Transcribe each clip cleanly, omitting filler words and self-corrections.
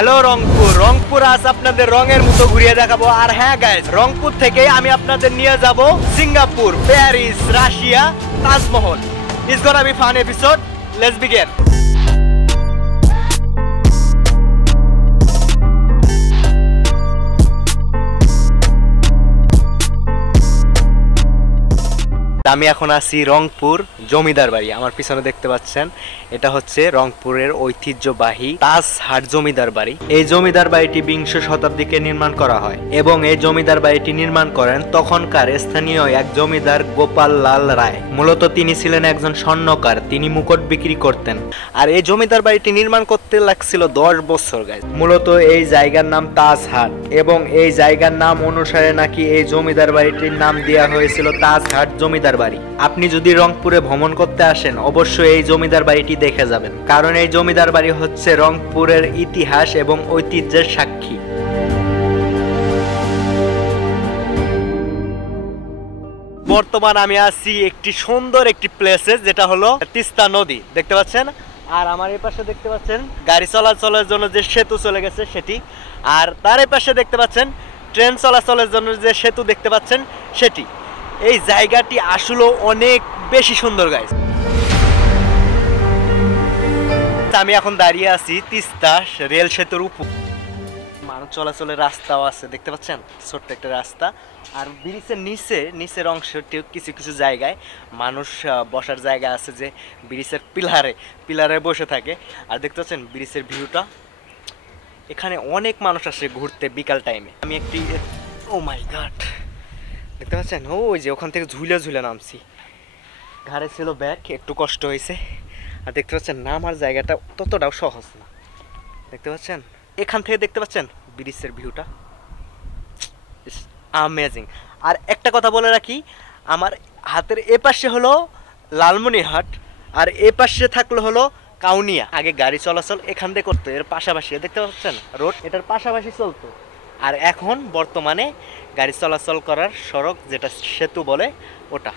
Hello Rangpur. Rangpur আজ আপনাদের রঙের মতো ঘুরিয়ে দেখাবো। আর হ্যাঁ গাইস, রংপুর থেকে আমি আপনাদের নিয়ে যাব Singapore, Paris, Russia, Taj Mahal. It's gonna be fun episode. Let's begin. আমি এখন আছি রংপুর জমিদার বাড়ি। আমার পিছনে দেখতে পাচ্ছেন, এটা হচ্ছে রংপুরের ঐতিহ্যবাহী তাজহাট জমিদার বাড়ি। এই জমিদার বাড়িটি বিংশ শতাব্দীতে নির্মাণ করা হয় এবং এই জমিদার বাড়িটি নির্মাণ করেন তখনকার স্থানীয় এক জমিদার গোপাল লাল রায়। মূলত তিনি ছিলেন একজন স্বর্ণকার, তিনি মুকুট বিক্রি করতেন। আর এই জমিদার বাড়িটি নির্মাণ করতে লাগছিল 10 বছর গাইস। মূলত এই জায়গার নাম তাজহাট এবং এই জায়গার নাম অনুসারে নাকি এই জমিদার বাড়িটির নাম দেওয়া হয়েছিল তাজহাট জমিদার বাড়ি। আপনি যদি রংপুরে ভ্রমণ করতে আসেন, অবশ্যই এই জমিদার বাড়িটি দেখে যাবেন, কারণ এই জমিদার বাড়ি হচ্ছে রংপুরের ইতিহাস এবং ঐতিহ্যের সাক্ষী। বর্তমান আমি আছি একটি সুন্দর একটি প্লেসে, যেটা হলো তিস্তা নদী, দেখতে পাচ্ছেন। আর আমার এই পাশে দেখতে পাচ্ছেন গাড়ি চলাচলের জন্য যে সেতু চলে গেছে সেটি, আর তার এই পাশে দেখতে পাচ্ছেন ট্রেন চলাচলের জন্য যে সেতু দেখতে পাচ্ছেন সেটি। এই জায়গাটি আসলে অনেক বেশি সুন্দর গাইস। আমি এখন দাঁড়িয়ে আছি তিস্তা রেল সেতুর উপর। মানুষ চলাচলের রাস্তাও আছে, দেখতে পাচ্ছেন, ছোট্ট একটা রাস্তা। আর ব্রিজের নিচের অংশটি কিছু কিছু জায়গায় মানুষ বসার জায়গা আছে, যে ব্রিজের পিলারে বসে থাকে। আর দেখতে পাচ্ছেন ব্রিজের ভিউটা, এখানে অনেক মানুষ আসে ঘুরতে বিকাল টাইমে। আমি একটি ও মাই গড, দেখতে পাচ্ছেন, ওই যে ওখান থেকে ঝুলে নামছি। ঘাড়ে ছিল ব্যাগ, একটু কষ্ট হয়েছে। আর দেখতে পাচ্ছেন নামার জায়গাটা ততটাও সহজ না, দেখতে পাচ্ছেন। এখান থেকে দেখতে পাচ্ছেন ব্রিজের ভিউটা, আমেজিং। আর একটা কথা বলে রাখি, আমার হাতের এ পাশে হলো লালমনিরহাট আর এ পাশে থাকলো হলো কাউনিয়া। আগে গাড়ি চলাচল এখান থেকে করতো, এর পাশাপাশি দেখতে পাচ্ছেন রোড, এটার পাশাপাশি চলতো। আর এখন বর্তমানে গাড়ি চলাচল করার সড়ক, যেটা সেতু বলে, ওটা।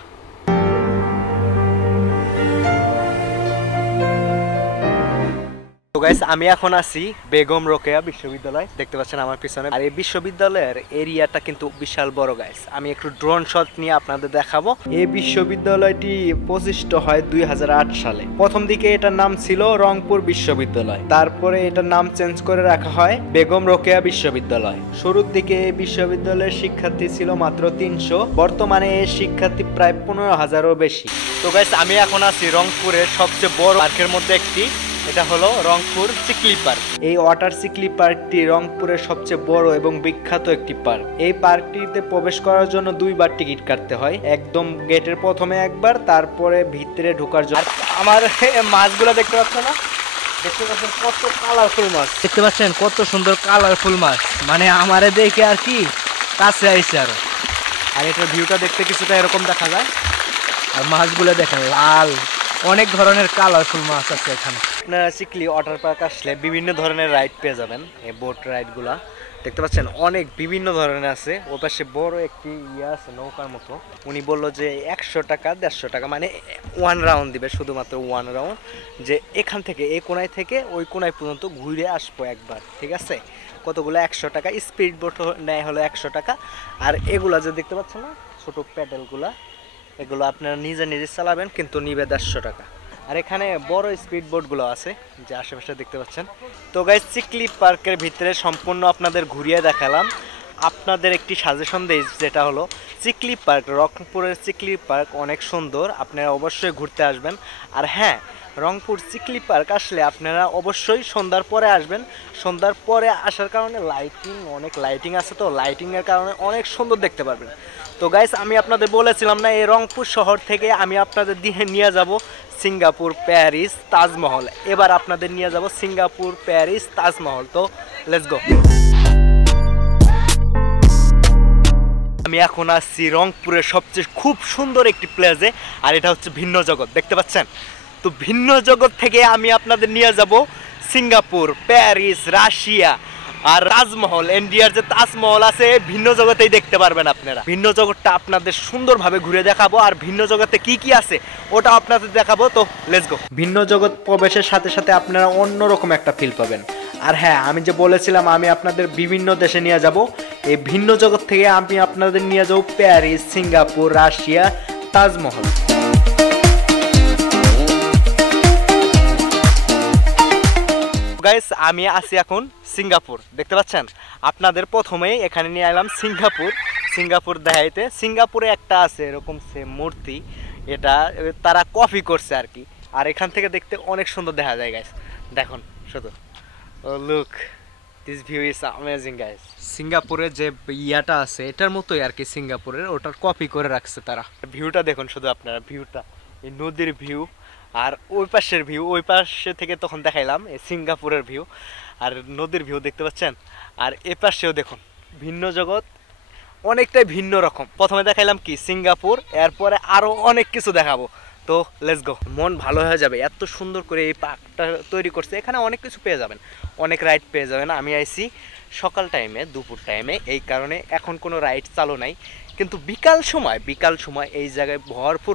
তো গাইস, আমি এখন আছি বেগম রোকেয়া বিশ্ববিদ্যালয়, দেখতে পাচ্ছেন আমার পিছনে। আর এই বিশ্ববিদ্যালয়ের এরিয়াটা কিন্তু বিশাল বড় গাইস। আমি একটু ড্রোন শট নিয়ে আপনাদের দেখাবো। এই বিশ্ববিদ্যালয়টি প্রতিষ্ঠিত হয় 2008 সালে। প্রথম দিকে এটার নাম ছিল রংপুর বিশ্ববিদ্যালয়, তারপরে এটার নাম চেঞ্জ করে রাখা হয় বেগম রোকেয়া বিশ্ববিদ্যালয়। শুরুর দিকে এই বিশ্ববিদ্যালয়ের শিক্ষার্থী ছিল মাত্র 300, বর্তমানে এই শিক্ষার্থী প্রায় 15,000-এরও বেশি। তো গাইস, আমি এখন আছি রংপুরের সবচেয়ে বড় পার্কের মধ্যে একটি, এটা হলো রংপুর চিকলি পার্ক। এই ওয়াটার চিকলি পার্কটি রংপুরের সবচেয়ে বড় এবং বিখ্যাত একটি পার্ক। এই পার্কটিতে প্রবেশ করার জন্য 2 বার টিকিট কাটতে হয়, একদম গেটের প্রথমে একবার, তারপরে ভিতরে ঢোকার জন্য। আমার মাছগুলো দেখতে পাচ্ছেন না, দেখতে পাচ্ছেন কত কালারফুল মাছ, দেখতে পাচ্ছেন কত সুন্দর কালারফুল মাছ। মানে আমারে দেখে আর কি কাছে আইছে আরো। আর এটার ভিউটা দেখতে কিছুটা এরকম দেখা যায়। আর মাছগুলো দেখেন লাল, অনেক ধরনের কালারফুল মাছ আছে এখানে। আপনারা চিকলি ওয়াটার পার্ক আসলে বিভিন্ন ধরনের রাইড পেয়ে যাবেন। এই বোট রাইডগুলা দেখতে পাচ্ছেন অনেক বিভিন্ন ধরনের আছে। ও পাশে বড় একটি ইয়ে আছে নৌকার মতো। উনি বললো যে 100 টাকা 150 টাকা, মানে 1 রাউন্ড দিবে, শুধুমাত্র 1 রাউন্ড, যে এখান থেকে এই কোনায় থেকে ওই কোনায় পর্যন্ত ঘুরে আসবো একবার, ঠিক আছে। কতগুলো 100 টাকা। স্পিড বোট নেয় হলো 100 টাকা। আর এগুলা যে দেখতে পাচ্ছেন না, ছোট প্যাডেলগুলা, এগুলো আপনারা নিজে চালাবেন, কিন্তু নিবে 150 টাকা। আর এখানে বড় স্পিড বোটগুলো আছে, যে আশেপাশে দেখতে পাচ্ছেন। তো গাইস, চিকলি পার্কের ভিতরে সম্পূর্ণ আপনাদের ঘুরিয়ে দেখালাম। আপনাদের একটি সাজেশন দেই, যেটা হলো চিকলি পার্ক, রংপুরের চিকলি পার্ক অনেক সুন্দর, আপনারা অবশ্যই ঘুরতে আসবেন। আর হ্যাঁ, রংপুর চিকলি পার্ক আসলে আপনারা অবশ্যই সন্ধ্যার পরে আসবেন। সন্ধ্যার পরে আসার কারণে অনেক লাইটিং আছে, তো লাইটিংয়ের কারণে অনেক সুন্দর দেখতে পারবেন। তো গাইস, আমি আপনাদের বলেছিলাম না, এই রংপুর শহর থেকে আমি আপনাদের নিয়ে যাব সিঙ্গাপুর, প্যারিস, তাজমহল। এবার আপনাদের নিয়ে যাব সিঙ্গাপুর, প্যারিস, তাজমহল। তো লেটস গো। আমি এখন আসছি রংপুরের সবচেয়ে খুব সুন্দর একটি প্লেসে, আর এটা হচ্ছে ভিন্ন জগৎ, দেখতে পাচ্ছেন। তো ভিন্ন জগৎ থেকে আমি আপনাদের নিয়ে যাব সিঙ্গাপুর, প্যারিস, রাশিয়া, আর তাজমহল। ইন্ডিয়ার যে তাজমহল আছে ভিন্ন জগতেই দেখতে পারবেন আপনারা। ভিন্ন জগৎটা আপনাদের সুন্দরভাবে ঘুরে দেখাবো, আর ভিন্ন জগতে কি কি আছে ওটা আপনাদের দেখাবো। তো লেটস গো। ভিন্ন জগৎ প্রবেশের সাথে সাথে আপনারা অন্যরকম একটা ফিল পাবেন। আর হ্যাঁ, আমি যে বলেছিলাম আমি আপনাদের বিভিন্ন দেশে নিয়ে যাব, এই ভিন্ন জগৎ থেকে আমি আপনাদের নিয়ে যাব Paris, Singapore, Russia, Taj Mahal. Guys, আমি আছি এখন সিঙ্গাপুর, দেখতে পাচ্ছেন। আপনাদের প্রথমেই এখানে নিয়ে এলাম সিঙ্গাপুর দেখাইতে। সিঙ্গাপুরে একটা আছে এরকম সেম মূর্তি, এটা তারা কপি করছে আর কি। আর এখান থেকে দেখতে অনেক সুন্দর দেখা যায় গাইস, দেখুন শুধু। Look, this view is amazing guys. সিঙ্গাপুরে যে ইয়াটা আছে এটার মতোই আর কি, সিঙ্গাপুরের ওটার কপি করে রাখছে তারা। ভিউটা দেখুন শুধু আপনারা, ভিউটা, এই নদীর ভিউ আর ওই পাশের ভিউ, ওই পাশে থেকে তখন দেখাইলাম এই সিঙ্গাপুরের ভিউ আর নদীর ভিউ, দেখতে পাচ্ছেন। আর এ পাশেও দেখুন, ভিন্ন জগৎ, অনেকটাই ভিন্ন রকম। প্রথমে দেখাইলাম কি সিঙ্গাপুর, এরপরে আরো অনেক কিছু দেখাবো। তো লেটস গো, মন ভালো হয়ে যাবে। এত সুন্দর করে এই পার্কটা তৈরি করছে, এখানে অনেক কিছু পেয়ে যাবেন, অনেক রাইড পেয়ে যাবেন। আমি আইছি সকাল টাইমে, দুপুর টাইমে, এই কারণে এখন কোনো রাইড চালু নাই। কিন্তু বিকাল সময় এই জায়গায় ভরপুর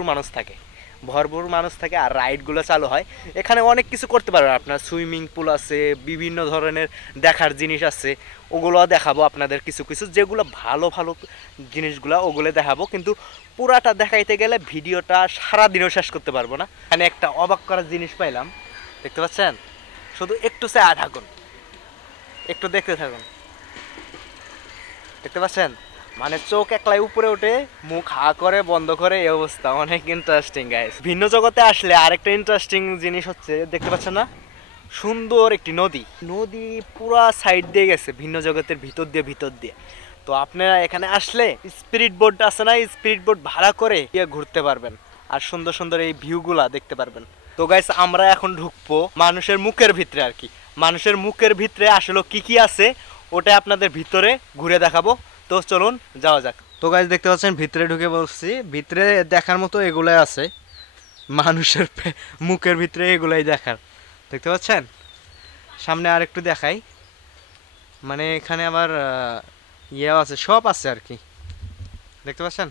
মানুষ থাকে, আর রাইডগুলো চালু হয়। এখানে অনেক কিছু করতে পারবেন আপনার, সুইমিং পুল আছে, বিভিন্ন ধরনের দেখার জিনিস আছে, ওগুলো দেখাবো আপনাদের। কিছু যেগুলো ভালো জিনিসগুলো ওগুলো দেখাবো, কিন্তু পুরাটা দেখাইতে গেলে ভিডিওটা সারাদিনও শেষ করতে পারবো না। এখানে একটা অবাক করার জিনিস পাইলাম, দেখতে পাচ্ছেন, শুধু একটু থাকুন, একটু দেখতে থাকুন, দেখতে পাচ্ছেন, মানে চোখ একলাই উপরে উঠে মুখ হা করে বন্ধ করে, এই অবস্থা। অনেক ইন্টারেস্টিং গাইস। ভিন্ন জগতে আসলে আরেকটা ইন্টারেস্টিং জিনিস হচ্ছে, দেখতে পাচ্ছেন না, সুন্দর একটি নদী পুরা সাইড দিয়ে গেছে ভিন্ন জগতের ভিতর দিয়ে। তো আপনারা এখানে আসলে স্পিরিট বোট আছে না, স্পিরিট বোট ভাড়া করে ঘুরতে পারবেন আর সুন্দর এই ভিউগুলা দেখতে পারবেন। তো গাইস, আমরা এখন ঢুকবো মানুষের মুখের ভিতরে আর কি। মানুষের মুখের ভিতরে আসলে কি আছে ওটা আপনাদের ভিতরে ঘুরে দেখাবো। তো চলুন যাওয়া যাক। তো গাইস, দেখতে পাচ্ছেন ভিতরে ঢুকে বলছি, ভিতরে দেখার মতো এগুলাই আছে, মানুষের মুখের ভিতরে এগুলাই দেখার, দেখতে পাচ্ছেন। সামনে আর একটু দেখাই, মানে এখানে আবার ইয়েও আছে, সব আছে আর কি, দেখতে পাচ্ছেন।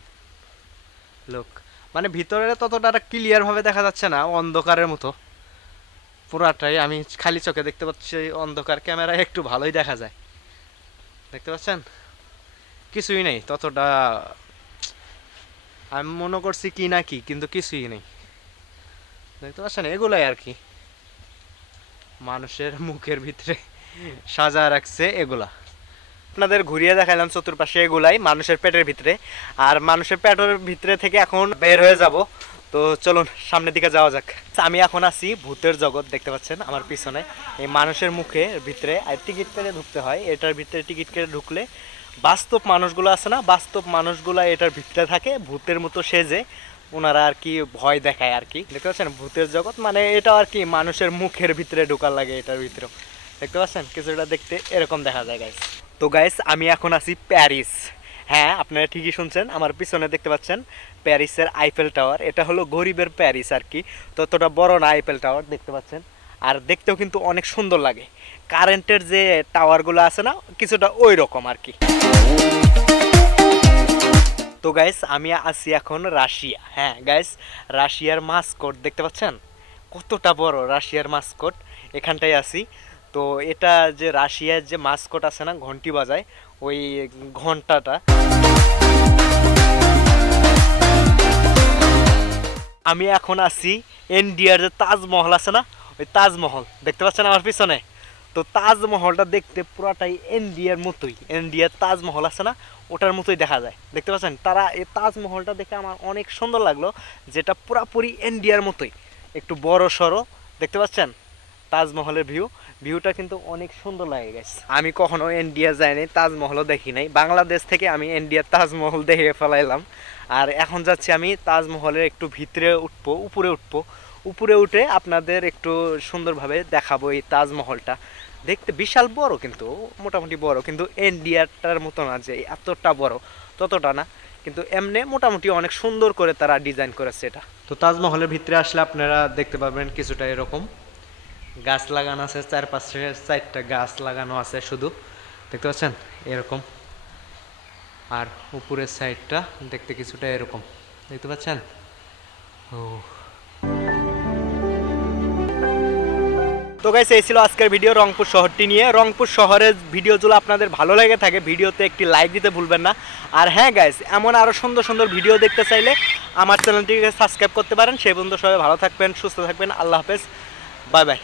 লোক মানে ভিতরে ততটা ক্লিয়ার ভাবে দেখা যাচ্ছে না, অন্ধকারের মতো পুরাটাই। আমি খালি চোখে দেখতে পাচ্ছি, অন্ধকার, ক্যামেরায় একটু ভালোই দেখা যায়, দেখতে পাচ্ছেন। কিছুই নেই ততটা, আমি মনে করছি কি না কি, কিন্তু কিছুই নেই, দেখতে পাচ্ছেন। এগুলাই আর কি মানুষের মুখের ভিতরে সাজা রাখছে, এগুলা আপনাদের ঘুরিয়ে দেখাইলাম চতুর্পাশে, এগুলাই মানুষের পেটের ভিতরে। আর মানুষের পেটের ভিতরে থেকে এখন বের হয়ে যাব। তো চলুন সামনের দিকে যাওয়া যাক। আমি এখন আছি ভূতের জগৎ, দেখতে পাচ্ছেন আমার পিছনে। এই মানুষের মুখের ভিতরে আর টিকিট কেটে ঢুকতে হয়, এটার ভিতরে টিকিট কেটে ঢুকলে বাস্তব মানুষগুলো আছে না, বাস্তব মানুষগুলো এটার ভিতরে থাকে, ভূতের মতো সেজে ওনারা আর কি ভয় দেখায় আর কি, দেখতে পাচ্ছেন। ভূতের জগৎ মানে এটা আর কি, মানুষের মুখের ভিতরে ঢোকার লাগে এটার ভিতরে, দেখতে পাচ্ছেন। কিছুটা দেখতে এরকম দেখা যায় গাইস। তো গাইস, আমি এখন আছি প্যারিস। হ্যাঁ, আপনারা ঠিকই শুনছেন, আমার পিছনে দেখতে পাচ্ছেন প্যারিসের আইফেল টাওয়ার। এটা হলো গরিবের প্যারিস আর কি, ততটা বড় না আইফেল টাওয়ার, দেখতে পাচ্ছেন। আর দেখতেও কিন্তু অনেক সুন্দর লাগে, কারেন্টের যে টাওয়ারগুলো আছে না, কিছুটা ওই রকম আর কি। তো গাইস, আমি আছি এখন রাশিয়া। হ্যাঁ গাইস, রাশিয়ার মাস্কট দেখতে পাচ্ছেন, কতটা বড় রাশিয়ার মাস্কট, এখানটাই আছি। তো এটা যে রাশিয়ার যে মাস্কট আছে না, ঘন্টি বাজায়, ওই ঘন্টাটা। আমি এখন আছি ইন্ডিয়ার যে তাজমহল আছে না, ওই তাজমহল, দেখতে পাচ্ছেন আমার পিছনে। তো তাজমহলটা দেখতে পুরাটাই ইন্ডিয়ার মতোই, ইন্ডিয়ার তাজমহল আছে না, ওটার মতোই দেখা যায়, দেখতে পাচ্ছেন। তারা এই তাজমহলটা দেখে আমার অনেক সুন্দর লাগলো, যেটা পুরাপুরি ইন্ডিয়ার মতোই, একটু বড় সড়ো, দেখতে পাচ্ছেন। তাজমহলের ভিউটা কিন্তু অনেক সুন্দর লাগে গেছে। আমি কখনো ইন্ডিয়া যাইনি, তাজমহলও দেখি নাই। বাংলাদেশ থেকে আমি ইন্ডিয়ার তাজমহল দেখে ফেলাইলাম। আর এখন যাচ্ছি আমি তাজমহলের একটু ভিতরে উঠবো, উপরে উঠে আপনাদের একটু সুন্দরভাবে দেখাবো এই তাজমহলটা। দেখতে বিশাল বড়, কিন্তু মোটামুটি বড়, কিন্তু ইন্ডিয়াটার মতো না যে এতটা বড়, ততটা না, কিন্তু এমনি মোটামুটি অনেক সুন্দর করে তারা ডিজাইন করেছে এটা। তো তাজমহলের ভিতরে আসলে আপনারা দেখতে পাবেন কিছুটা এরকম গাছ লাগানো আছে, চারপাশে 4টা গাছ লাগানো আছে শুধু, দেখতে পাচ্ছেন এরকম। আর উপরের সাইডটা দেখতে কিছুটা এরকম, দেখতে পাচ্ছেন। তো তো গাইস এই ছিল আজকের ভিডিও রংপুর শহরটি নিয়ে। রংপুর শহরের ভিডিওগুলো আপনাদের ভালো লেগে থাকে ভিডিওতে একটি লাইক দিতে ভুলবেন না। আর হ্যাঁ গাইস, এমন আরও সুন্দর সুন্দর ভিডিও দেখতে চাইলে আমার চ্যানেলটিকে সাবস্ক্রাইব করতে পারেন। সেই পর্যন্ত সবাই ভালো থাকবেন, সুস্থ থাকবেন। আল্লাহ হাফেজ, বাই বাই।